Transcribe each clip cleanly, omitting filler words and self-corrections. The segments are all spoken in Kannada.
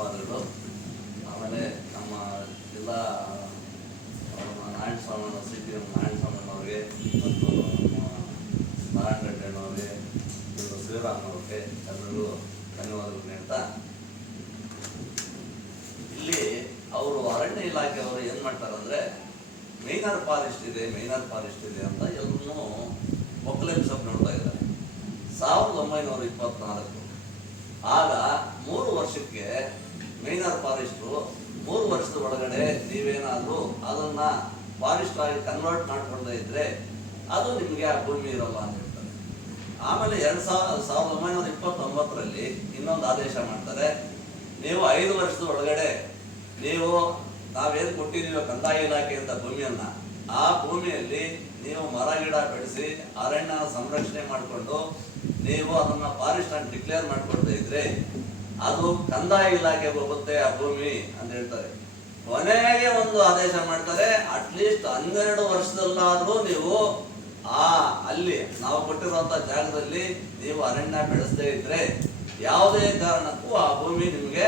ಧನ್ಯವಾದಗಳು. ಆಮೇಲೆ ನಮ್ಮ ಜಿಲ್ಲಾ ನಾರಾಯಣಸ್ವಾಮಿ ಸಿ ಪಿ ಎಂ ನಾರಾಯಣಸ್ವಾಮಿನವ್ರಿಗೆ ಮತ್ತು ನಮ್ಮ ನಾರಾಯಣ ರೆಡ್ಡಿ ಅಣ್ಣವ್ರಿಗೆ ಇವರು ಶ್ರೀರಾಮ್ನವ್ರಿಗೆ ಎಲ್ಲರಿಗೂ ಧನ್ಯವಾದಗಳು ಹೇಳ್ತಾ, ಇಲ್ಲಿ ಅವರು ಅರಣ್ಯ ಇಲಾಖೆಯವರು ಏನು ಮಾಡ್ತಾರೆ ಅಂದರೆ ಮೈನರ್ ಫಾರೆಸ್ಟ್ ಇದೆ ಅಂತ ಎಲ್ಲರೂ ಒಕ್ಕಲೆಬ್ಸಕ್ಕೆ ನೋಡ್ತಾ ಇದ್ದಾರೆ. 1924 ಆಗ 3 ವರ್ಷಕ್ಕೆ ಮೈನರ್ ಫಾರೆಸ್ಟು 3 ವರ್ಷದ ಒಳಗಡೆ ನೀವೇನಾದರೂ ಅದನ್ನು ಫಾರೆಸ್ಟ್ ಆಗಿ ಕನ್ವರ್ಟ್ ಮಾಡ್ಕೊಳ್ತಾ ಇದ್ರೆ ಅದು ನಿಮಗೆ ಆ ಭೂಮಿ ಇರೋಲ್ಲ ಅಂತ ಹೇಳ್ತಾರೆ. ಆಮೇಲೆ 1929ರಲ್ಲಿ ಇನ್ನೊಂದು ಆದೇಶ ಮಾಡ್ತಾರೆ, ನೀವು 5 ವರ್ಷದ ಒಳಗಡೆ ನೀವು ನಾವೇನು ಕೊಟ್ಟಿದ್ದೀವೋ ಕಂದಾಯ ಇಲಾಖೆಯಿಂದ ಭೂಮಿಯನ್ನು, ಆ ಭೂಮಿಯಲ್ಲಿ ನೀವು ಮರ ಗಿಡ ಬೆಳೆಸಿ ಅರಣ್ಯ ಸಂರಕ್ಷಣೆ ಮಾಡಿಕೊಂಡು ನೀವು ಅದನ್ನು ಫಾರೆಸ್ಟ್ ಅಂತ ಡಿಕ್ಲೇರ್ ಮಾಡ್ಕೊಳ್ತಾ ಇದ್ರೆ ಅದು ಕಂದಾಯ ಇಲಾಖೆಗೆ ಹೋಗುತ್ತೆ ಆ ಭೂಮಿ ಅಂತ ಹೇಳ್ತಾರೆ. ಕೊನೆಗೆ ಒಂದು ಆದೇಶ ಮಾಡ್ತಾರೆ, ಅಟ್ಲೀಸ್ಟ್ 12 ವರ್ಷದಲ್ಲಾದರೂ ನೀವು ಅಲ್ಲಿ ನಾವು ಕೊಟ್ಟಿರುವಂಥ ಜಾಗದಲ್ಲಿ ನೀವು ಅರಣ್ಯ ಬೆಳೆಸದೇ ಇದ್ರೆ ಯಾವುದೇ ಕಾರಣಕ್ಕೂ ಆ ಭೂಮಿ ನಿಮಗೆ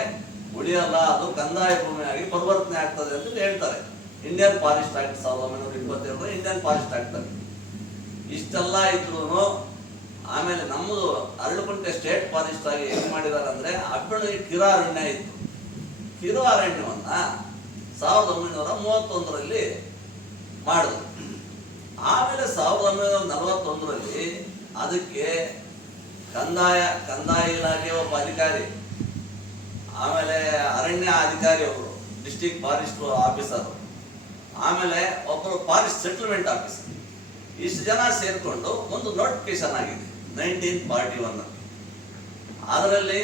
ಉಳಿಯಲ್ಲ, ಅದು ಕಂದಾಯ ಭೂಮಿಯಾಗಿ ಪರಿವರ್ತನೆ ಆಗ್ತದೆ ಅಂತ ಹೇಳ್ತಾರೆ. Indian forest act 1927 Indian forest act ಅಲ್ಲಿ ಇಷ್ಟೆಲ್ಲ ಇದ್ರು ಆಮೇಲೆ ನಮ್ಮದು ಅರಳುಕುಂಟೆ ಸ್ಟೇಟ್ ಫಾರೆಸ್ಟ್ ಆಗಿ ಹೆಂಗ್ ಮಾಡಿದಾರೆ ಅಂದ್ರೆ ಅಬ್ಬಳಿಗೆ ಕಿರು ಅರಣ್ಯ ಇತ್ತು. ಕಿರು ಅರಣ್ಯವನ್ನ 1931ರಲ್ಲಿ ಮಾಡಿದ್ರು. ಆಮೇಲೆ 1941ರಲ್ಲಿ ಅದಕ್ಕೆ ಕಂದಾಯ ಇಲಾಖೆ ಒಬ್ಬ ಅಧಿಕಾರಿ, ಆಮೇಲೆ ಅರಣ್ಯ ಅಧಿಕಾರಿ ಒಬ್ಬರು ಡಿಸ್ಟ್ರಿಕ್ಟ್ ಫಾರೆಸ್ಟ್ ಆಫೀಸರ್, ಆಮೇಲೆ ಒಬ್ಬರು ಫಾರೆಸ್ಟ್ ಸೆಟಲ್ಮೆಂಟ್ ಆಫೀಸರ್, ಇಷ್ಟು ಜನ ಸೇರಿಕೊಂಡು ಒಂದು ನೋಟಿಫಿಕೇಶನ್ ಆಗಿದೆ 1941. ಅದರಲ್ಲಿ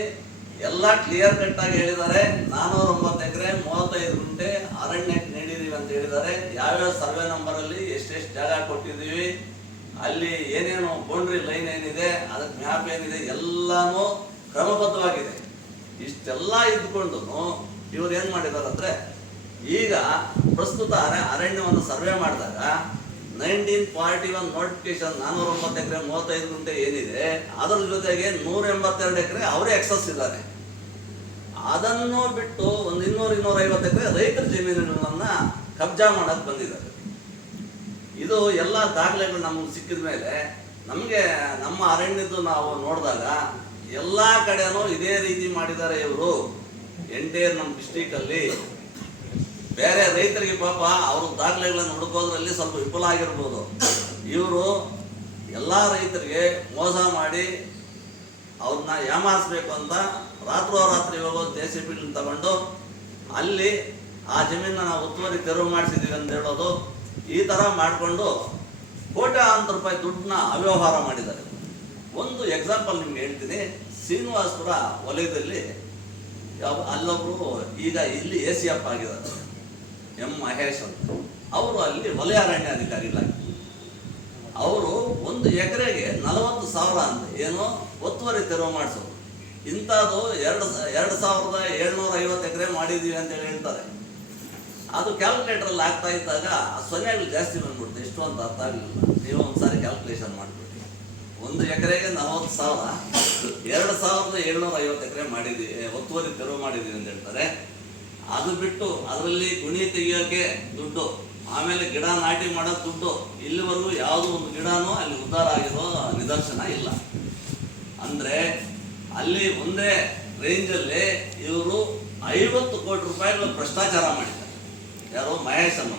ಎಲ್ಲ ಕ್ಲಿಯರ್ ಕಟ್ ಆಗಿ ಹೇಳಿದ್ದಾರೆ, 409 ಎಕರೆ 35 ಗುಂಟೆ ಅರಣ್ಯಕ್ಕೆ ನೀಡಿದೀವಿ ಅಂತ ಹೇಳಿದ್ದಾರೆ. ಯಾವ್ಯಾವ ಸರ್ವೆ ನಂಬರ್ ಅಲ್ಲಿ ಎಷ್ಟೆಷ್ಟು ಜಾಗ ಕೊಟ್ಟಿದ್ದೀವಿ, ಅಲ್ಲಿ ಏನೇನು ಬೌಂಡ್ರಿ ಲೈನ್ ಏನಿದೆ, ಅದಕ್ಕೆ ಮ್ಯಾಪ್ ಏನಿದೆ ಎಲ್ಲಾನು ಕ್ರಮಬದ್ಧವಾಗಿದೆ. ಇಷ್ಟೆಲ್ಲ ಇದ್ಕೊಂಡು ಇವ್ರು ಏನ್ ಮಾಡಿದಾರೆ ಅಂದ್ರೆ ಈಗ ಪ್ರಸ್ತುತ ಅರಣ್ಯವನ್ನು ಸರ್ವೆ ಮಾಡಿದಾಗ 1941 ನೋಟಿಫಿಕೇಶನ್ 409 ಎಕರೆ 35 ಗುಂಟೆ ಏನಿದೆ ಅದರ ಜೊತೆಗೆ 182 ಎಕರೆ ಅವರೇ ಎಕ್ಸಸ್ ಇದ್ದಾರೆ. ಅದನ್ನು ಬಿಟ್ಟು ಒಂದು 200-250 ಎಕರೆ ರೈತರ ಜಮೀನುಗಳನ್ನ ಕಬ್ಜಾ ಮಾಡಕ್ ಬಂದಿದ್ದಾರೆ. ಇದು ಎಲ್ಲ ದಾಖಲೆಗಳು ನಮ್ಗೆ ಸಿಕ್ಕಿದ ಮೇಲೆ ನಮಗೆ ನಮ್ಮ ಅರಣ್ಯದ್ದು ನಾವು ನೋಡಿದಾಗ ಎಲ್ಲ ಕಡೆನೂ ಇದೇ ರೀತಿ ಮಾಡಿದ್ದಾರೆ ಇವರು. ಎಂಟೈರ್ ನಮ್ಮ ಡಿಸ್ಟ್ರಿಕ್ ಅಲ್ಲಿ ಬೇರೆ ರೈತರಿಗೆ ಪಾಪ ಅವ್ರ ದಾಖಲೆಗಳನ್ನು ಹುಡುಕೋದ್ರಲ್ಲಿ ಸ್ವಲ್ಪ ವಿಫಲ ಆಗಿರ್ಬೋದು. ಇವರು ಎಲ್ಲ ರೈತರಿಗೆ ಮೋಸ ಮಾಡಿ ಅವ್ರನ್ನ ಯಾಮಾರಿಸ್ಬೇಕು ಅಂತ ರಾತ್ರೋರಾತ್ರಿ ಹೋಗೋ JCB ತಗೊಂಡು ಅಲ್ಲಿ ಆ ಜಮೀನನ್ನ ನಾವು ಒತ್ತುವರಿ ತೆರವು ಮಾಡಿಸಿದ್ದೀವಿ ಅಂತ ಹೇಳೋದು, ಈ ಥರ ಮಾಡಿಕೊಂಡು ಕೋಟ್ಯಾಂತರ ರೂಪಾಯಿ ದುಡ್ಡನ್ನ ಅವ್ಯವಹಾರ ಮಾಡಿದ್ದಾರೆ. ಒಂದು ಎಕ್ಸಾಂಪಲ್ ನಿಮ್ಗೆ ಹೇಳ್ತೀನಿ. ಶ್ರೀನಿವಾಸಪುರ ವಲಯದಲ್ಲಿ ಅಲ್ಲೊಬ್ರು ಈಗ ಇಲ್ಲಿ ACF ಆಗಿದ್ದಾರೆ, M. ಮಹೇಶ್ ಅಂತ. ಅವರು ಅಲ್ಲಿ ವಲಯ ಅರಣ್ಯ ಅಧಿಕಾರಿಗಳಾಗಿ ಅವರು 1 ಎಕರೆಗೆ 40,000 ಅಂತ ಏನೋ ಒತ್ತುವರಿ ತೆರವು ಮಾಡಿಸೋದು. ಇಂಥದ್ದು 2,750 ಎಕರೆ ಮಾಡಿದೀವಿ ಅಂತೇಳಿ ಹೇಳ್ತಾರೆ. ಅದು ಕ್ಯಾಲ್ಕುಲೇಟರಲ್ಲಿ ಆಗ್ತಾ ಇದ್ದಾಗ ಸೊನ್ನೆಗಳು ಜಾಸ್ತಿ ಬಂದ್ಬಿಡುತ್ತೆ, ಎಷ್ಟು ಅಂತ ಅರ್ಥ ಆಗಲಿಲ್ಲ. ನೀವು ಒಂದ್ಸಾರಿ ಕ್ಯಾಲ್ಕುಲೇಷನ್ ಮಾಡಿಬಿಡಿ. 1 ಎಕರೆಗೆ 40,000, 2,750 ಎಕರೆ ಮಾಡಿದೀವಿ, ಒತ್ತುವರಿ ತೆರವು ಮಾಡಿದೀವಿ ಅಂತ ಹೇಳ್ತಾರೆ. ಅದು ಬಿಟ್ಟು ಅದರಲ್ಲಿ ಗುಣಿ ತೆಗಿಯೋಕೆ ದುಡ್ಡು, ಆಮೇಲೆ ಗಿಡ ನಾಟಿ ಮಾಡೋ ದುಡ್ಡು, ಇಲ್ಲಿವರೆಗೂ ಯಾವುದೋ ಒಂದು ಗಿಡನೂ ಅಲ್ಲಿ ಉದ್ಧಾರ ಆಗಿರೋ ನಿದರ್ಶನ ಇಲ್ಲ. ಅಂದರೆ ಅಲ್ಲಿ ಒಂದೇ ರೇಂಜಲ್ಲಿ ಇವರು 50 ಕೋಟಿ ರೂಪಾಯಿಗಳ ಭ್ರಷ್ಟಾಚಾರ ಮಾಡಿದ್ದಾರೆ. ಯಾರು? ಮಹೇಶ್ ಅನ್ನೋ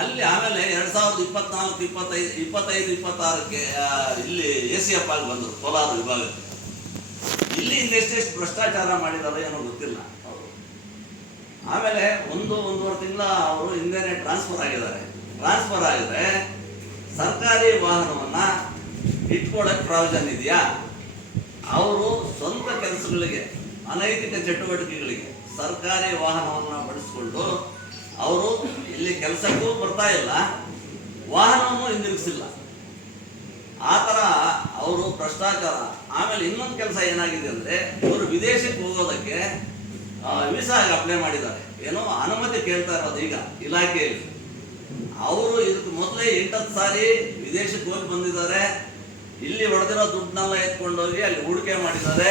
ಅಲ್ಲಿ. ಆಮೇಲೆ 2024-25-26ಕ್ಕೆ ಇಲ್ಲಿ ACF ಆಗಿ ಬಂದರು ಕೋಲಾರ ವಿಭಾಗಕ್ಕೆ. ಇಲ್ಲಿ ಇನ್ನೆಷ್ಟೆಷ್ಟು ಭ್ರಷ್ಟಾಚಾರ ಮಾಡಿದಾರೋ ಏನೋ ಗೊತ್ತಿಲ್ಲ ಅವರು. ಆಮೇಲೆ 1-1.5 ತಿಂಗಳ ಅವರು ಹಿಂದೆನೆ ಟ್ರಾನ್ಸ್ಫರ್ ಆಗಿದ್ದಾರೆ. ಟ್ರಾನ್ಸ್ಫರ್ ಆಗಿದ್ರೆ ಸರ್ಕಾರಿ ವಾಹನವನ್ನ ಇಟ್ಕೊಳ್ಳೋಕೆ ಪ್ರಾವಿಷನ್ ಇದೆಯಾ? ಅವರು ಸ್ವಂತ ಕೆಲಸಗಳಿಗೆ, ಅನೈತಿಕ ಚಟುವಟಿಕೆಗಳಿಗೆ ಸರ್ಕಾರಿ ವಾಹನವನ್ನು ಬಳಸಿಕೊಂಡು ಅವರು ಇಲ್ಲಿ ಕೆಲಸಕ್ಕೂ ಬರ್ತಾ ಇಲ್ಲ, ವಾಹನವನ್ನು ಹಿಂದಿರುಗಿಸಿಲ್ಲ. ಆ ಥರ ಅವರು ಭ್ರಷ್ಟಾಚಾರ. ಆಮೇಲೆ ಇನ್ನೊಂದು ಕೆಲಸ ಏನಾಗಿದೆ ಅಂದರೆ ಇವರು ವಿದೇಶಕ್ಕೆ ಹೋಗೋದಕ್ಕೆ ವೀಸಾಗೆ ಅಪ್ಲೈ ಮಾಡಿದ್ದಾರೆ. ಏನೋ ಅನುಮತಿ ಕೇಳ್ತಾ ಇರೋದು ಈಗ ಇಲಾಖೆಯಲ್ಲಿ. ಅವರು ಇದಕ್ಕೆ ಮೊದಲೇ 8 ಸಾರಿ ವಿದೇಶಕ್ಕೆ ಹೋಗಿ ಬಂದಿದ್ದಾರೆ. ಇಲ್ಲಿ ಹೊಡೆದಿರೋ ದುಡ್ಡನ್ನೆಲ್ಲ ಎತ್ಕೊಂಡೋಗಿ ಅಲ್ಲಿ ಹೂಡಿಕೆ ಮಾಡಿದ್ದಾರೆ.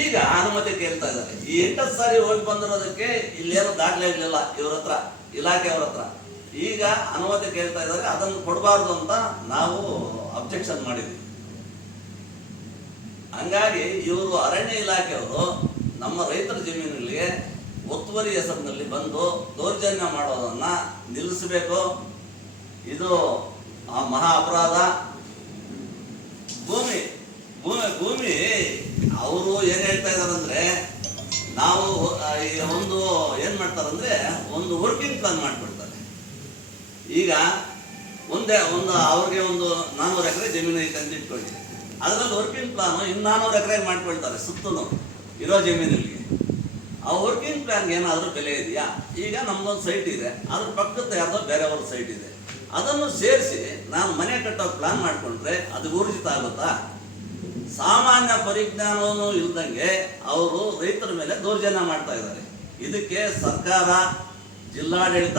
ಈಗ ಅನುಮತಿ ಕೇಳ್ತಾ ಇದ್ದಾರೆ. ಈ 8 ಸಾರಿ ಹೋಗಿ ಬಂದಿರೋದಕ್ಕೆ ಇಲ್ಲೇನು ದಾಖಲೆ ಇರಲಿಲ್ಲ ಇವ್ರ ಹತ್ರ, ಇಲಾಖೆಯವ್ರ ಹತ್ರ. ಈಗ ಅನುಮತಿ ಕೇಳ್ತಾ ಇದ್ದಾರೆ, ಅದನ್ನು ಕೊಡಬಾರ್ದು ಅಂತ ನಾವು ಅಬ್ಜೆಕ್ಷನ್ ಮಾಡಿದ್ವಿ. ಹಂಗಾಗಿ ಇವರು ಅರಣ್ಯ ಇಲಾಖೆಯವರು ನಮ್ಮ ರೈತರ ಜಮೀನಿಗೆ ಒತ್ತುವರಿ ಹೆಸರಿನಲ್ಲಿ ಬಂದು ದೌರ್ಜನ್ಯ ಮಾಡೋದನ್ನ ನಿಲ್ಲಿಸಬೇಕು. ಇದು ಮಹಾ ಅಪರಾಧ. ಭೂಮಿ ಭೂಮಿ ಭೂಮಿ ಅವರು ಏನ್ ಹೇಳ್ತಾ ಇದಾರಂದ್ರೆ, ನಾವು ಒಂದು ಏನ್ ಮಾಡ್ತಾರಂದ್ರೆ ಒಂದು ವರ್ಕಿಂಗ್ ಪ್ಲಾನ್ ಮಾಡ್ಬಿಡ್ತಾರೆ. ಈಗ ಅವ್ರಿಗೆ ಒಂದು 400 ಎಕರೆ ಜಮೀನು ಐತೆ ಅಂತ ಇಟ್ಕೊಳ್ಳಿ. ಅದರಲ್ಲಿ ವರ್ಕಿಂಗ್ ಪ್ಲಾನ್ ಇನ್ನು 400 ಎಕರೆ ಮಾಡ್ಕೊಳ್ತಾರೆ ಸುತ್ತಲೂ ಇರೋ ಜಮೀನಿಗೆ. ಆ ವರ್ಕಿಂಗ್ ಪ್ಲಾನ್ಗೆ ಏನಾದರೂ ಬೆಲೆ ಇದೆಯಾ? ಈಗ ನಮ್ದೊಂದು ಸೈಟ್ ಇದೆ, ಅದ್ರ ಪಕ್ಕದ ಯಾರ್ದೋ ಬೇರೆಯವ್ರ ಸೈಟ್ ಇದೆ, ಅದನ್ನು ಸೇರಿಸಿ ನಾನು ಮನೆ ಕಟ್ಟೋ ಪ್ಲಾನ್ ಮಾಡಿಕೊಂಡ್ರೆ ಅದು ಊರ್ಜಿತ ಆಗುತ್ತಾ? ಸಾಮಾನ್ಯ ಪರಿಜ್ಞಾನವೂ ಇಲ್ದಂಗೆ ಅವರು ರೈತರ ಮೇಲೆ ದೌರ್ಜನ್ಯ ಮಾಡ್ತಾ ಇದ್ದಾರೆ. ಇದಕ್ಕೆ ಸರ್ಕಾರ, ಜಿಲ್ಲಾಡಳಿತ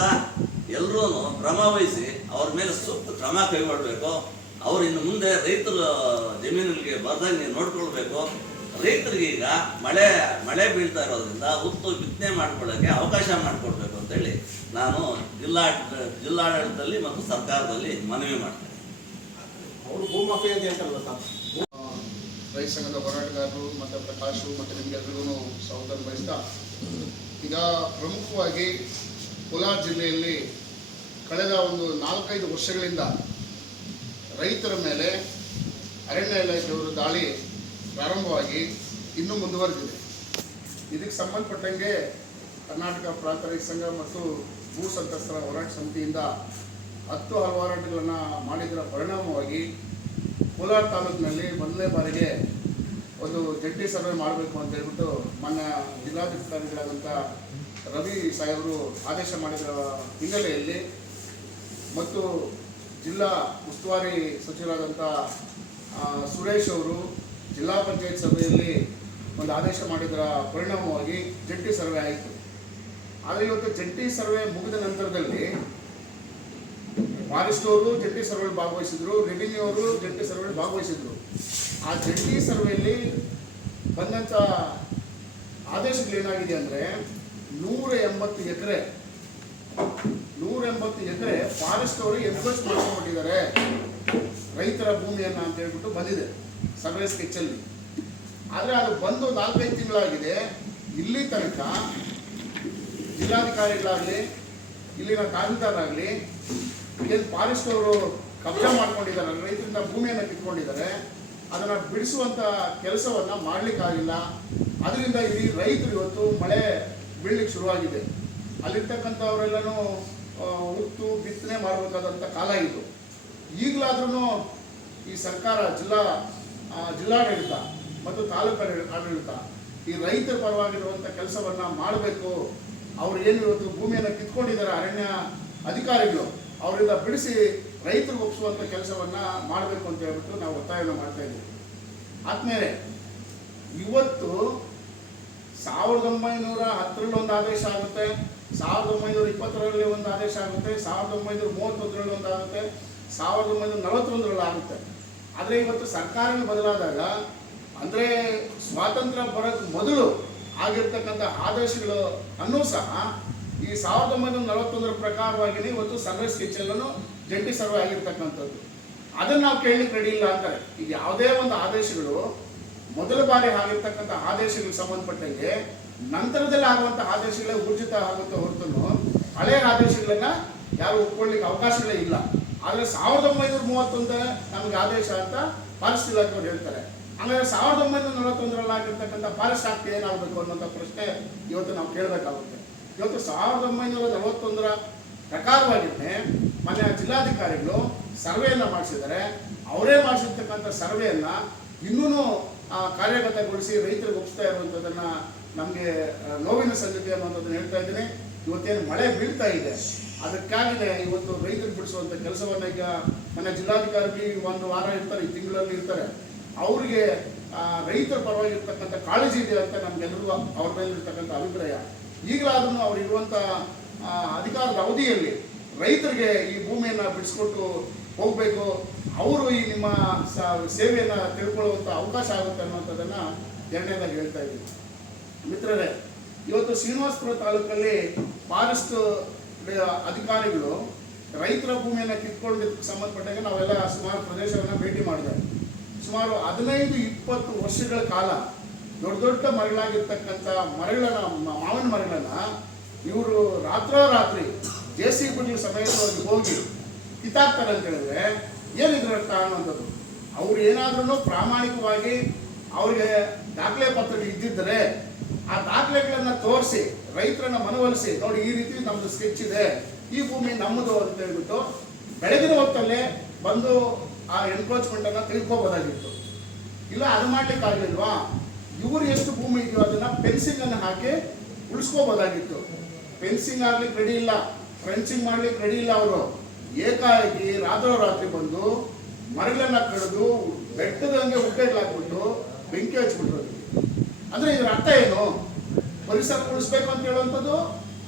ಎಲ್ಲರೂ ಕ್ರಮ ವಹಿಸಿ ಅವ್ರ ಮೇಲೆ ಸೂಕ್ತ ಕ್ರಮ ಕೈಗೊಳ್ಳಬೇಕು. ಅವ್ರು ಇನ್ನು ಮುಂದೆ ರೈತರ ಜಮೀನುಗಳಿಗೆ ಬರ್ದಂಗೆ ನೋಡ್ಕೊಳ್ಬೇಕು. ರೈತರಿಗೆ ಈಗ ಮಳೆ ಬೀಳ್ತಾ ಇರೋದ್ರಿಂದ ಉತ್ತು ಬಿತ್ತನೆ ಮಾಡ್ಕೊಳ್ಳೋಕ್ಕೆ ಅವಕಾಶ ಮಾಡಿಕೊಡ್ಬೇಕು ಅಂತೇಳಿ ನಾನು ಜಿಲ್ಲಾಡಳಿತದಲ್ಲಿ ಮತ್ತು ಸರ್ಕಾರದಲ್ಲಿ ಮನವಿ ಮಾಡ್ತೇನೆ. ಅವರು ಭೂಮಾಫಿ ಅಂತ ಹೇಳ್ತಾರಲ್ಲ ಸರ್, ರೈತ ಸಂಘದ ಹೋರಾಟಗಾರರು ಮತ್ತು ಪ್ರಕಾಶು ಮತ್ತು ನಿಮಗೆಲ್ಲರಿಗೂ ಸ್ವಾಗತ ಬಯಸ್ತಾ, ಈಗ ಪ್ರಮುಖವಾಗಿ ಕೋಲಾರ ಜಿಲ್ಲೆಯಲ್ಲಿ ಕಳೆದ ಒಂದು 4-5 ವರ್ಷಗಳಿಂದ ರೈತರ ಮೇಲೆ ಅರಣ್ಯ ಇಲಾಖೆಯವರು ದಾಳಿ ಪ್ರಾರಂಭವಾಗಿ ಇನ್ನೂ ಮುಂದುವರೆದಿದೆ. ಇದಕ್ಕೆ ಸಂಬಂಧಪಟ್ಟಂಗೆ ಕರ್ನಾಟಕ ಪ್ರಾಂತ ರೈತ ಸಂಘ ಮತ್ತು ಭೂ ಸಂತ್ರಸ್ತರ ಹೋರಾಟ ಸಮಿತಿಯಿಂದ 10 ಹೋರಾಟಗಳನ್ನು ಮಾಡಿದರ ಪರಿಣಾಮವಾಗಿ ಕೋಲಾರ ತಾಲೂಕಿನಲ್ಲಿ ಮೊದಲನೇ ಬಾರಿಗೆ ಒಂದು ಜಂಟಿ ಸರ್ವೆ ಮಾಡಬೇಕು ಅಂತ ಹೇಳ್ಬಿಟ್ಟು ಮಾನ್ಯ ಜಿಲ್ಲಾಧಿಕಾರಿಗಳಾದಂಥ ರವಿ ಸಾಹೇಬರು ಆದೇಶ ಮಾಡಿದರ ಹಿನ್ನೆಲೆಯಲ್ಲಿ ಮತ್ತು ಜಿಲ್ಲಾ ಉಸ್ತುವಾರಿ ಸಚಿವರಾದಂಥ ಸುರೇಶ್ ಅವರು ಜಿಲ್ಲಾ ಪಂಚಾಯತ್ ಸಭೆಯಲ್ಲಿ ಒಂದು ಆದೇಶ ಮಾಡಿದರ ಪರಿಣಾಮವಾಗಿ ಜಂಟಿ ಸರ್ವೆ ಆಯಿತು. ಆದರೆ ಇವತ್ತು ಜಂಟಿ ಸರ್ವೆ ಮುಗಿದ ನಂತರದಲ್ಲಿ ಫಾರೆಸ್ಟ್ ಅವರು ಜಂಟಿ ಸರ್ವೆಯಲ್ಲಿ ಭಾಗವಹಿಸಿದ್ರು, ರೆವಿನ್ಯೂ ಅವರು ಜಂಟಿ ಸರ್ವೆಯಲ್ಲಿ ಭಾಗವಹಿಸಿದ್ರು. ಆ ಜಂಟಿ ಸರ್ವೆಯಲ್ಲಿ ಬಂದಂಥ ಆದೇಶಗಳೇನಾಗಿದೆ ಅಂದರೆ 180 ಎಕರೆ ಫಾರೆಸ್ಟ್ ಅವರು ಎನ್ಕ್ರೋಚ್ ಮಾಡ್ಕೊಂಡ್ಬಿಟ್ಟಿದ್ದಾರೆ ರೈತರ ಭೂಮಿಯನ್ನು ಅಂತ ಹೇಳ್ಬಿಟ್ಟು ಬಂದಿದೆ ಸರ್ವೆ ಸ್ಕೆಚ್ಚಲ್ಲಿ. ಆದರೆ ಅದು ಬಂದು 4-5 ತಿಂಗಳಾಗಿದೆ. ಇಲ್ಲಿ ತನಕ ಜಿಲ್ಲಾಧಿಕಾರಿಗಳಾಗಲಿ ಇಲ್ಲಿನ ತಹಸೀಲ್ದಾರರಾಗಲಿ ಏನು ಫಾರೆಸ್ಟ್ ಅವರು ಕಬ್ಜಾ ಮಾಡ್ಕೊಂಡಿದ್ದಾರೆ, ರೈತರಿಂದ ಭೂಮಿಯನ್ನು ಕಿತ್ಕೊಂಡಿದ್ದಾರೆ, ಅದನ್ನು ಬಿಡಿಸುವಂಥ ಕೆಲಸವನ್ನು ಮಾಡಲಿಕ್ಕಾಗಿಲ್ಲ. ಅದರಿಂದ ಇಡೀ ರೈತರು ಇವತ್ತು ಮಳೆ ಬೀಳಲಿಕ್ಕೆ ಶುರುವಾಗಿದೆ. ಅಲ್ಲಿರ್ತಕ್ಕಂಥವರೆಲ್ಲನೂ ಉತ್ತು ಬಿತ್ತನೆ ಮಾಡಬೇಕಾದಂಥ ಕಾಲ ಇದು. ಈಗಲಾದ್ರೂ ಈ ಸರ್ಕಾರ, ಜಿಲ್ಲಾಡಳಿತ ಮತ್ತು ತಾಲೂಕು ಆಡಳಿತ ಈ ರೈತರ ಪರವಾಗಿರುವಂಥ ಕೆಲಸವನ್ನು ಮಾಡಬೇಕು. ಅವ್ರು ಏನು ಇವತ್ತು ಭೂಮಿಯನ್ನು ಕಿತ್ಕೊಂಡಿದ್ದಾರೆ ಅರಣ್ಯ ಅಧಿಕಾರಿಗಳು, ಅವರಿಂದ ಬಿಡಿಸಿ ರೈತರಿಗೆ ಒಪ್ಪಿಸುವಂಥ ಕೆಲಸವನ್ನು ಮಾಡಬೇಕು ಅಂತ ಹೇಳ್ಬಿಟ್ಟು ನಾವು ಒತ್ತಾಯವನ್ನು ಮಾಡ್ತಾ ಇದ್ದೀವಿ. ಆದ್ಮೇಲೆ ಇವತ್ತು 1910ರಲ್ಲಿ ಒಂದು ಆದೇಶ ಆಗುತ್ತೆ, 1920ರಲ್ಲಿ ಒಂದು ಆದೇಶ ಆಗುತ್ತೆ, 1931ರಲ್ಲಿ ಒಂದು ಆಗುತ್ತೆ, 1941ರಲ್ಲಿ ಆಗುತ್ತೆ. ಆದರೆ ಇವತ್ತು ಸರ್ಕಾರಗಳು ಬದಲಾದಾಗ, ಅಂದರೆ ಸ್ವಾತಂತ್ರ್ಯ ಬರೋಕ್ಕೆ ಮೊದಲು ಆಗಿರ್ತಕ್ಕಂಥ ಆದೇಶಗಳು ಅನ್ನೂ ಸಹ ಈ 1941ರ ಪ್ರಕಾರವಾಗಿ ಇವತ್ತು ಸರ್ವೆ ಸ್ಕೆಚ್ಚಲ್ಲೂ ಜಂಟಿ ಸರ್ವೆ ಆಗಿರ್ತಕ್ಕಂಥದ್ದು. ಅದನ್ನು ನಾವು ಕೇಳಲಿಕ್ಕೆ ರೆಡಿ ಇಲ್ಲ ಅಂತಾರೆ. ಈಗ ಯಾವುದೇ ಒಂದು ಆದೇಶಗಳು ಮೊದಲ ಬಾರಿ ಆಗಿರ್ತಕ್ಕಂಥ ಆದೇಶಗಳಿಗೆ ಸಂಬಂಧಪಟ್ಟಂಗೆ ನಂತರದಲ್ಲಿ ಆಗುವಂಥ ಆದೇಶಗಳೇ ಊರ್ಜಿತ ಆಗುತ್ತೆ ಹೊರತು ಹಳೆಯ ಆದೇಶಗಳನ್ನ ಯಾರು ಒಪ್ಕೊಳ್ಳಿಕ್ಕೆ ಅವಕಾಶಗಳೇ ಇಲ್ಲ. ಆದರೆ 1931 ನಮಗೆ ಆದೇಶ ಅಂತ ಫಾರೆಸ್ಟ್ ಇಲಾಖೆಯವರು ಹೇಳ್ತಾರೆ. ಹಾಗಾದರೆ 1941ರಲ್ಲಿ ಆಗಿರ್ತಕ್ಕಂಥ ಫಾರೆಸ್ಟ್ ಆಕ್ಟ್ ಏನಾಗಬೇಕು ಅನ್ನೋಂಥ ಪ್ರಶ್ನೆ ಇವತ್ತು ನಾವು ಕೇಳಬೇಕಾಗುತ್ತೆ. ಇವತ್ತು 1941ರ ಪ್ರಕಾರವಾಗಿದ್ದರೆ ಮನೆಯ ಜಿಲ್ಲಾಧಿಕಾರಿಗಳು ಸರ್ವೆಯನ್ನು ಮಾಡಿಸಿದ್ದಾರೆ. ಅವರೇ ಮಾಡಿಸಿರ್ತಕ್ಕಂಥ ಸರ್ವೆಯನ್ನು ಇನ್ನೂ ಕಾರ್ಯಗತಗೊಳಿಸಿ ರೈತರಿಗೆ ಒಪ್ಪಿಸ್ತಾ ಇರುವಂಥದ್ದನ್ನು ನಮಗೆ ನೋವಿನ ಸಂಗತಿ ಅನ್ನುವಂಥದ್ದನ್ನು ಹೇಳ್ತಾ ಇದ್ದೀನಿ. ಇವತ್ತೇನು ಮಳೆ ಬೀಳ್ತಾ ಇದೆ, ಅದಕ್ಕಾಗಿದೆ ಇವತ್ತು ರೈತರು ಬಿಡಿಸುವಂಥ ಕೆಲಸವನ್ನು ಈಗ ಮನೆ ಜಿಲ್ಲಾಧಿಕಾರಿ 1 ವಾರ ಇರ್ತಾರೆ, ಈ ತಿಂಗಳಲ್ಲಿ ಇರ್ತಾರೆ. ಅವರಿಗೆ ರೈತರ ಪರವಾಗಿರ್ತಕ್ಕಂಥ ಕಾಳಜಿ ಇದೆ ಅಂತ ನಮಗೆಲ್ಲರಿಗೂ ಅವ್ರ ಮೇಲೆ ಇರ್ತಕ್ಕಂಥ ಅಭಿಪ್ರಾಯ. ಈಗಲಾದ್ರೂ ಅವರಿರುವಂಥ ಅಧಿಕಾರದ ಅವಧಿಯಲ್ಲಿ ರೈತರಿಗೆ ಈ ಭೂಮಿಯನ್ನು ಬಿಡಿಸ್ಕೊಟ್ಟು ಹೋಗಬೇಕು, ಅವರು ಈ ನಿಮ್ಮ ಸೇವೆಯನ್ನು ತಿಳ್ಕೊಳ್ಳುವಂಥ ಅವಕಾಶ ಆಗುತ್ತೆ ಅನ್ನುವಂಥದ್ದನ್ನು ಎರಡನೇದಾಗಿ ಹೇಳ್ತಾ ಇದ್ದೀನಿ. ಮಿತ್ರರೇ, ಇವತ್ತು ಶ್ರೀನಿವಾಸಪುರ ತಾಲೂಕಲ್ಲಿ ಫಾರೆಸ್ಟ್ ಅಧಿಕಾರಿಗಳು ರೈತರ ಭೂಮಿಯನ್ನು ಕಿತ್ಕೊಳ್ಳೋದಕ್ಕೆ ಸಂಬಂಧಪಟ್ಟಾಗ ನಾವೆಲ್ಲ ಸುಮಾರು ಪ್ರದೇಶವನ್ನು ಭೇಟಿ ಮಾಡಿದ್ದೇವೆ. ಸುಮಾರು 15-20 ವರ್ಷಗಳ ಕಾಲ ದೊಡ್ಡ ದೊಡ್ಡ ಮರಗಳಾಗಿರ್ತಕ್ಕಂಥ ಮಾವಿನ ಮರಗಳನ್ನ ಇವರು ರಾತ್ರೋರಾತ್ರಿ JCB ಸಮೇತವಾಗಿ ಹೋಗಿ ಕಿತ್ತಾಕ್ತಾರೆ ಅಂತ ಹೇಳಿದ್ರೆ ಏನಿದ್ರ ಅರ್ಥ ಅನ್ನುವಂಥದ್ದು. ಅವ್ರು ಏನಾದ್ರೂ ಪ್ರಾಮಾಣಿಕವಾಗಿ ಅವ್ರಿಗೆ ದಾಖಲೆ ಪತ್ರಗಳು ಇದ್ದಿದ್ದರೆ ಆ ದಾಖಲೆಗಳನ್ನು ತೋರಿಸಿ ರೈತರನ್ನ ಮನವೊಲಿಸಿ, ನೋಡಿ ಈ ರೀತಿ ನಮ್ದು ಸ್ಕೆಚ್ ಇದೆ, ಈ ಭೂಮಿ ನಮ್ಮದು ಅಂತ ಹೇಳ್ಬಿಟ್ಟು ಬೆಳಗಿನ ಹೊತ್ತಲ್ಲೇ ಬಂದು ಆ ಎನ್ಕ್ರೋಚ್ಮೆಂಟ್ ಅನ್ನ ತೆಗೆದುಕೋಬೋದಾಗಿತ್ತು. ಇಲ್ಲ ಅದು ಮಾಡ್ಲಿಕ್ಕೆ ಆಗಲಿಲ್ವಾ, ಇವರು ಎಷ್ಟು ಭೂಮಿ ಇದೆಯೋ ಅದನ್ನ ಫೆನ್ಸಿಂಗ್ ಅನ್ನು ಹಾಕಿ ಉಳಿಸ್ಕೋಬೋದಾಗಿತ್ತು. ಫೆನ್ಸಿಂಗ್ ಆಗ್ಲಿಕ್ಕೆ ರೆಡಿ ಇಲ್ಲ, ಫೆನ್ಸಿಂಗ್ ಮಾಡ್ಲಿಕ್ಕೆ ರೆಡಿ ಇಲ್ಲ. ಅವರು ಏಕಾಏಕಿ ರಾತ್ರೋರಾತ್ರಿ ಬಂದು ಮರಗಳನ್ನ ಕಡಿದು ಬೆಟ್ಟದಂಗೆ ಉಡ್ಡೆಗಳಾಕ್ಬಿಟ್ಟು ಬೆಂಕಿ ಹಚ್ಬಿಟ್ರು. ಅಂದ್ರೆ ಇದ್ರ ಅರ್ಥ ಏನು? ಪರಿಸರ ಉಳಿಸ್ಬೇಕು ಅಂತ ಹೇಳುವಂಥದ್ದು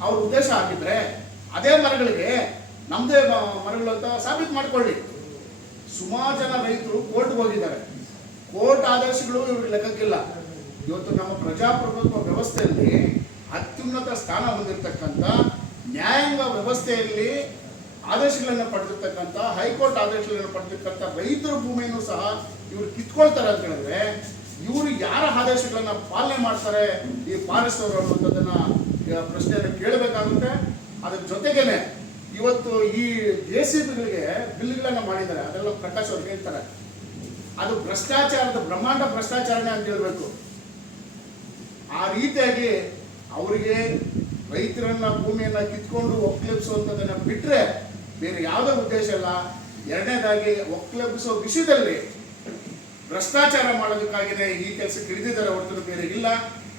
ಅವ್ರ ಉದ್ದೇಶ ಆಗಿದ್ರೆ ಅದೇ ಮರಗಳಿಗೆ ನಮ್ಮದೇ ಮರಗಳು ಅಂತ ಸಾಬೀತು ಮಾಡ್ಕೊಳ್ಳಿ. ಸುಮಾರು ಜನ ರೈತರು ಕೋರ್ಟ್ಗೆ ಹೋಗಿದ್ದಾರೆ. ಕೋರ್ಟ್ ಆದೇಶಗಳು ಇವ್ರಿಗೆ ಲೆಕ್ಕಕ್ಕಿಲ್ಲ. ಇವತ್ತು ನಮ್ಮ ಪ್ರಜಾಪ್ರಭುತ್ವ ವ್ಯವಸ್ಥೆಯಲ್ಲಿ ಅತ್ಯುನ್ನತ ಸ್ಥಾನ ಹೊಂದಿರತಕ್ಕಂಥ ನ್ಯಾಯಾಂಗ ವ್ಯವಸ್ಥೆಯಲ್ಲಿ ಆದೇಶಗಳನ್ನು ಪಡೆದಿರ್ತಕ್ಕಂಥ ಹೈಕೋರ್ಟ್ ಆದೇಶಗಳನ್ನು ಪಡೆದಿರ್ತಕ್ಕಂಥ ರೈತರ ಭೂಮಿಯನ್ನು ಸಹ ಇವರು ಕಿತ್ಕೊಳ್ತಾರೆ ಅಂತ ಹೇಳಿದ್ರೆ ಇವರು ಯಾರ ಆದೇಶಗಳನ್ನ ಪಾಲನೆ ಮಾಡ್ತಾರೆ ಈ ಫಾರೆಸ್ಟ್ ಅವರು ಅನ್ನೋದನ್ನ ಪ್ರಶ್ನೆಯನ್ನು ಕೇಳಬೇಕಾಗುತ್ತೆ. ಅದ್ರ ಜೊತೆಗೇನೆ ಇವತ್ತು ಈ JCBಗಳಿಗೆ ಬಿಲ್ಗಳನ್ನ ಮಾಡಿದ್ದಾರೆ. ಅದೆಲ್ಲ ಪ್ರಕಾಶ್ ಅವ್ರು ಹೇಳ್ತಾರೆ ಅದು ಭ್ರಷ್ಟಾಚಾರದ ಬ್ರಹ್ಮಾಂಡ ಭ್ರಷ್ಟಾಚಾರನೇ ಅಂತ ಹೇಳ್ಬೇಕು. ಆ ರೀತಿಯಾಗಿ ಅವರಿಗೆ ರೈತರನ್ನ ಭೂಮಿಯನ್ನ ಕಿತ್ಕೊಂಡು ಒಕ್ಕಲೆಬ್ಸುವಂಥದ್ದನ್ನ ಬಿಟ್ರೆ ಬೇರೆ ಯಾವುದೇ ಉದ್ದೇಶ ಇಲ್ಲ. ಎರಡನೇದಾಗಿ ಒಕ್ಕಲೆಬ್ಬಿಸೋ ವಿಷಯದಲ್ಲಿ ಭ್ರಷ್ಟಾಚಾರ ಮಾಡೋದಕ್ಕಾಗಿಯೇ ಈ ಕೆಲಸಕ್ಕೆ ಹಿಡಿದಿದ್ದಾರೆ ಹೊರತು ಬೇರೆ ಇಲ್ಲ.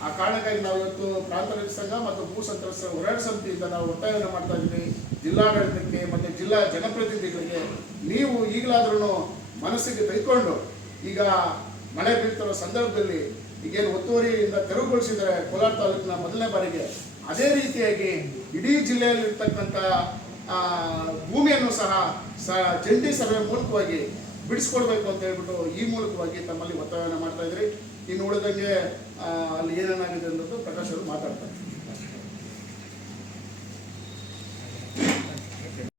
ಆ ಕಾರಣಕ್ಕಾಗಿ ನಾವು ಇವತ್ತು ಪ್ರಾಂತ ರೈತ ಸಂಘ ಮತ್ತು ಭೂ ಸಂತ್ರಸ್ತ ಹೋರಾಟ ಸಮಿತಿಯಿಂದ ನಾವು ಒತ್ತಾಯವನ್ನು ಮಾಡ್ತಾ ಇದ್ದೀವಿ ಜಿಲ್ಲಾಡಳಿತಕ್ಕೆ ಮತ್ತು ಜಿಲ್ಲಾ ಜನಪ್ರತಿನಿಧಿಗಳಿಗೆ. ನೀವು ಈಗಲಾದ್ರೂ ಮನಸ್ಸಿಗೆ ತೆಗೆದುಕೊಂಡು, ಈಗ ಮಳೆ ಬೀಳ್ತಿರೋ ಸಂದರ್ಭದಲ್ಲಿ ಈಗೇನು ಒತ್ತುವರಿಯಿಂದ ತೆರವುಗೊಳಿಸಿದ್ದಾರೆ ಕೋಲಾರ ತಾಲೂಕಿನ ಮೊದಲನೇ ಬಾರಿಗೆ, ಅದೇ ರೀತಿಯಾಗಿ ಇಡೀ ಜಿಲ್ಲೆಯಲ್ಲಿರ್ತಕ್ಕಂಥ ಭೂಮಿಯನ್ನು ಸಹ ಜಂಟಿ ಸರ್ವೆ ಮೂಲಕವಾಗಿ ಬಿಡಿಸ್ಕೊಡ್ಬೇಕು ಅಂತ ಹೇಳ್ಬಿಟ್ಟು ಈ ಮೂಲಕವಾಗಿ ತಮ್ಮಲ್ಲಿ ಒತ್ತಾಯವನ್ನು ಮಾಡ್ತಾ ಇದ್ರಿ. ಇನ್ನು ಉಳಿದಂಗೆ ಅಲ್ಲಿ ಏನೇನಾಗಿದೆ ಅನ್ನೋದು ಪ್ರಕಾಶ್ ಅವರು ಮಾತಾಡ್ತಾರೆ.